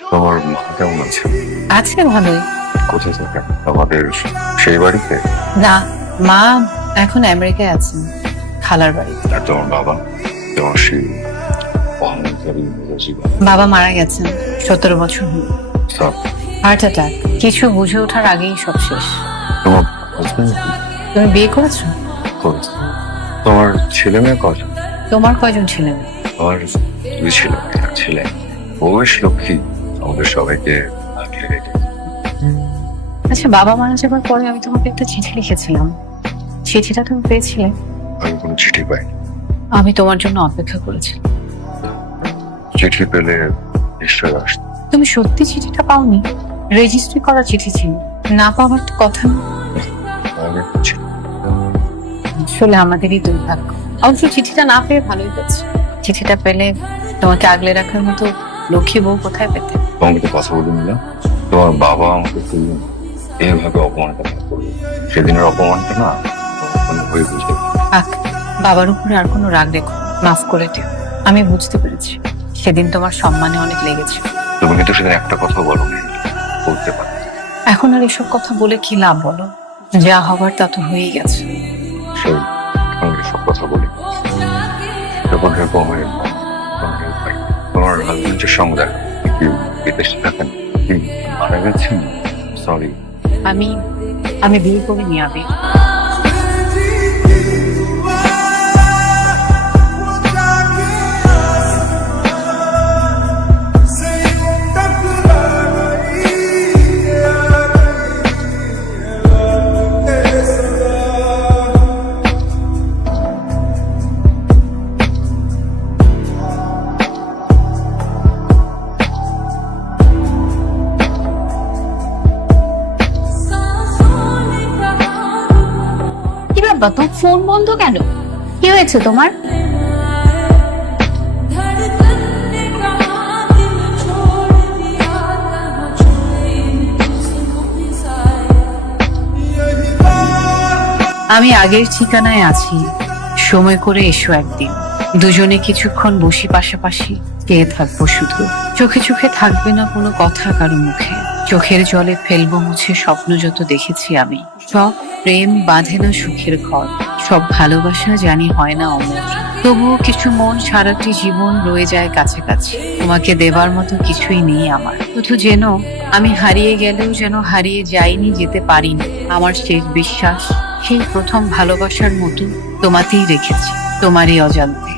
তোমার মা কেমন আছে? আছে ভালোই। কোথায় থাকে? আমাদের সেই বাড়িতে? না, মা এখন আমেরিকায় আছেন, খালার বাড়িতে। আর তোমার বাবা? তোমার সেই অহংকারী মেজাজি বাবা মারা গেছেন 17 বছর হলো। সব হার্ট অ্যাটাক। কিছু বুঝে ওঠার আগেই সব শেষ। তোমার হাজবেন্ড তুমি বিয়ে করেছো? করেছে? তোমার ছেলে মেয়ে কজন? তোমার কয়জন ছিলেন? আমার দুই ছেলে মেয়ে, এক ছেলে। ও বেশ লক্ষ্মী, আমাদের সবাইকে আগলে রেখে। আচ্ছা, বাবা মারা যাবার পরে আমি তোমাকে একটা চিঠি লিখেছিলাম, চিঠিটা তুমি পেয়েছিলে? আমি কোনো চিঠি পাইনি। আমি তোমার জন্য অপেক্ষা করেছিলাম। চিঠি পেলে নিশ্চয় আসত। তুমি সত্যি চিঠিটা পাওনি? রেজিস্ট্রি করা চিঠি ছিল, না পাওয়ার তো কথা না। আমি চিঠি আসলে আমাদেরই দুর্ভাগ্য। অবশ্য চিঠিটা না পেয়ে ভালোই হয়েছে। চিঠিটা পেলে তোমাকে আগলে রাখার মতো লক্ষ্মী বউ কোথায় পেতে? তোমাকে তো কথা বলিনি না। তোমার বাবা আমাকে বললেন এইভাবে অপমানটা না করবে। সেদিনের অপমানটা না আমি হয়ে বুঝতে থাক, বাবার উপরে আর কোনো রাগ রেখো, মাফ করে দিও। আমি বুঝতে পেরেছি সেদিন তোমার সম্মানে অনেক লেগেছে। তুমি কিন্তু সেদিন একটা কথা বলো বলতে পারো। এখন আর এসব কথা বলে কি লাভ বলো? যা হবার তা তো হয়েই গেছে। সেই এখন সব কথা বলি যখন এরকম তোমার হাজবেন্ডের সঙ্গে দেখা কি বিদেশে থাকেন, কি মারা গেছেন? সরি। আমি আমি বিয়ে করে নিয়ে আবি। কি ব্যাপার, তোর ফোন বন্ধ কেন? কি হয়েছে তোমার? আমি আগের ঠিকানায় আছি, সময় করে এসো একদিন। দুজনে কিছুক্ষণ বসি পাশাপাশি, চেয়ে থাকবো শুধু। চোখে চোখে থাকবে না কোনো কথা কারো মুখে। চোখের জলে ফেলবো মুছে স্বপ্ন যত দেখেছি আমি। সব প্রেম বাঁধে না সুখের ঘর, সব ভালোবাসা জানি হয় না অমর। তবুও কিছু মন সারাটি জীবন রয়ে যায় কাছাকাছি। তোমাকে দেবার মতো কিছুই নেই আমার, শুধু যেন আমি হারিয়ে গেলেও যেন হারিয়ে যাইনি, যেতে পারিনি। আমার শেষ বিশ্বাস সেই প্রথম ভালোবাসার মতো তোমাতেই রেখেছি, তোমারই অজান্তে।